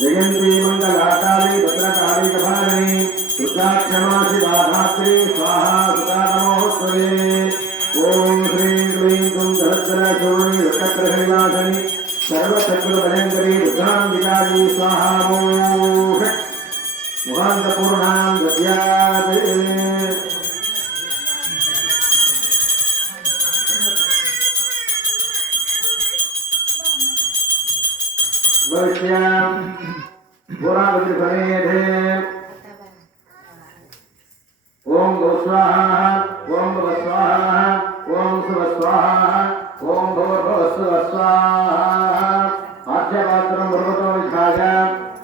जयन्ती मंगलाकारी भद्रकारी कपालिनी रुद्राक्षमा शिवाधात्री स्वाहा सुता ओम श्रीं क्लीं गुं धरद्र शूर्णी वटग्रहविनाशनि सर्वचक्रभयङ्करी रुद्राम्बिकाली स्वाहा, मोह। मुहान्तपूर्णां दद्यात् भविष्याम् पुरावृत्तिसमेधे ॐ गोस्वाहा ॐ भवस्वाहा ॐ सुवस्वाहा ॐ भवभवस्वस्वाहा आद्यपात्रं भगवतो विधाय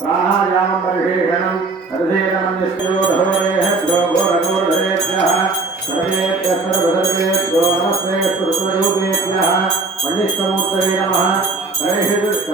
प्राणायामं परिशेषणं हृदयनमन्यस्योधोरेः द्रोघोरघोरधरेभ्यः, सर्वेभ्यः सर्वसर्वेभ्यो नमस्ते, सुरसुररूपेभ्यः मन्निष्ठमूर्तये नमः।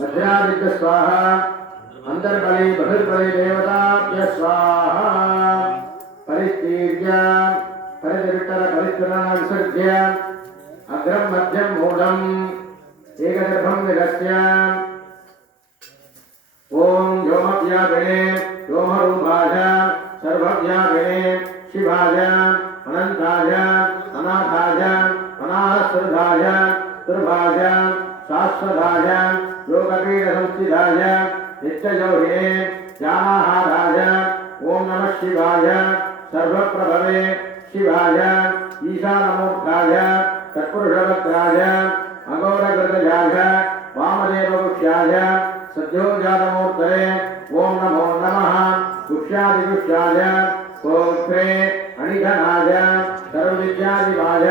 वज्रादित्य स्वाहा। अन्तर्बले बहिर्बले देवताभ्य स्वाहा। परिस्तीर्य परिदृष्टर परिस्फुरण विसर्ज्य अग्रं, मध्यं मूढम् एकगर्भं निरस्य ॐ व्योमव्यापिणे व्योमरूपाय सर्वव्यापिणे शिवाय, अनन्ताय, अनाथाय अनाहस्रदाय दुर्भाय, शाश्वताय योगपीठसंस्थिताय नित्यजौहिने श्यामाहाराय ॐ नमः शिवाय, सर्वप्रभवे शिवाय ईशानमूर्धाय तत्पुरुषवक्त्राय अघोरगृतजाय वामदेवपुष्याय सद्योजातमूर्तये ॐ नमो नमः पुष्यादिपुष्याय गोत्रे अनिधनाय सर्वविद्यादिवाय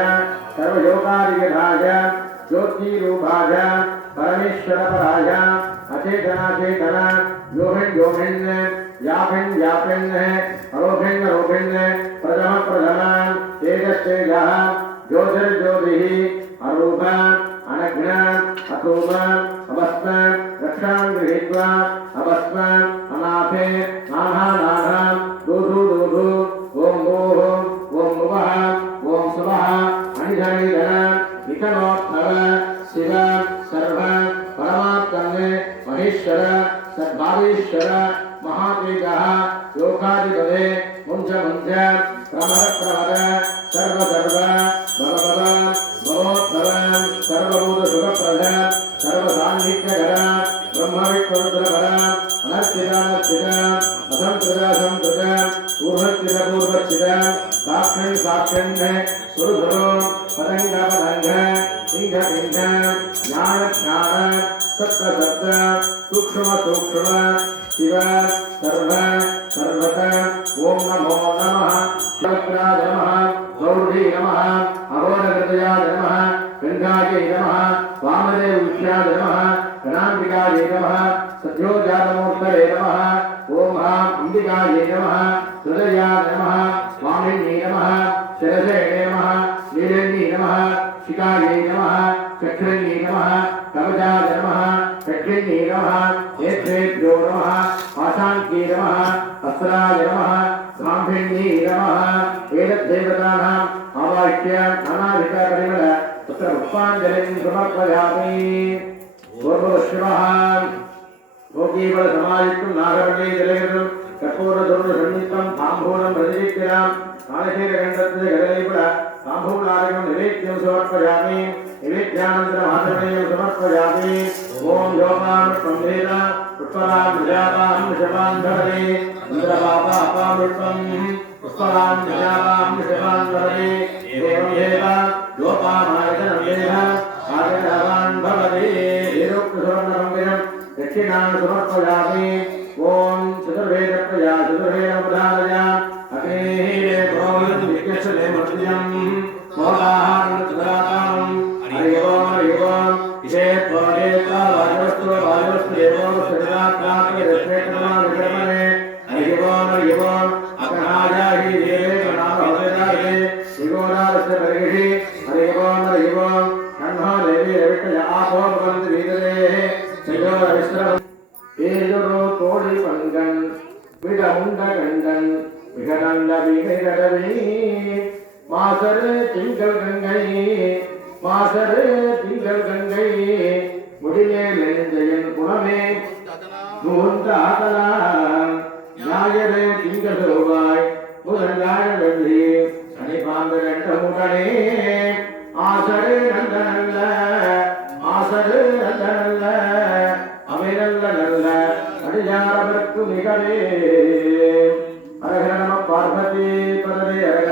सर्वयोगादिविधाय, ज्योतिरूपाय परमेश्वरपराय, अचेतनाचेतन योहिन योहिन् व्यापिन् व्यापिन् अरोभिन अरोभिन्, प्रथम प्रथम, तेजस्तेजः, ज्योतिर्ज्योतिः, अरूप, अनघ्न, अथूप अवस्म रक्षां गृहीत्वा अवस्म अनाथे महेश्वर सद्भावेश्वर महातेजः योगाधिपते मुञ्च मुञ्च प्रमद प्रमद सर्व सर्व भगवद भवोद्भव सर्वभूत सुखप्रद सर्व सान्निध्यकर ब्रह्मविष्णुरुद्रपर अनर्चित अनर्चित असंकृत असंकृत पूर्वचित पूर्वचित साक्षण साक्षण सुरधुरो पतंग पतंग सिंह सिंह ज्ञान ज्ञान सत्य सत्य सूक्ष्म सूक्ष्म शिव, सर्व, सर्वत, ओम नमो नमः शिवक्राय नमः, गौरी नमः अहोरगतयाय नमः, गंगायै नमः वामदेवविष्याय नमः, गणाम्बिकायै नमः सद्योजातमूर्तये नमः, ओम अम्बिकायै नमः, हृदयाय नमः स्वामिन्यै नमः शिरसे नमः, नीलन्यै नमः शिकायै चक्रिन्यै नमः। नेत्रेभ्यो नमः पाशाङ्क्यै नमः अस्त्राय नमः ब्राह्मण्यै नमः एतद्देवतानाम् आवाह्य नानाविधपरिमल तत्र पुष्पाञ्जलिं समर्पयामि पूर्वशिवः भोगीबल समायुक्तं नागवल्ली जलगिरं कर्पूरधुर्ण ताम्बूलं प्रतिदिक्तिनां कालशीलगण्डस्य गगनैपुर ताम्बूलादिकं निवेद्यं समर्पयामि। निवेद्यानन्तरम् आचरणीयं समर्पयामि ॐ योगानुष्ठं वेद पुष्परां विजातां वृषभान् धरति इन्द्रपापापामृत्वम् पुष्परां विजातां वृषभान् धरति एवमेव योपामायतनं वेद आगतवान् भवति। निरुक्तसुवर्णमन्दिरं दक्षिणां समर्पयामि ॐ अग्नेः भवन्तु विद्यस्य मृत्युम् मोदाहारं हरि ओम् हरि ओम् वायुवस्तु भवेत् वायुस्तु वायुस्तु देवो सदात्माके மாசரு திங்கள் கங்கை முடிலே நெஞ்சையன் குணமே. நூன்றாதலா நாயரே திங்கள் ரூபாய் முதல் நாயரன்றி சனி பாம்பு ரெண்ட உடனே ஆசரு நல்ல நல்ல ஆசரு நல்ல நல்ல அமை நல்ல நல்ல அடியாரவர்க்கு மிகவே அரகணம பார்வதி பதவி அரக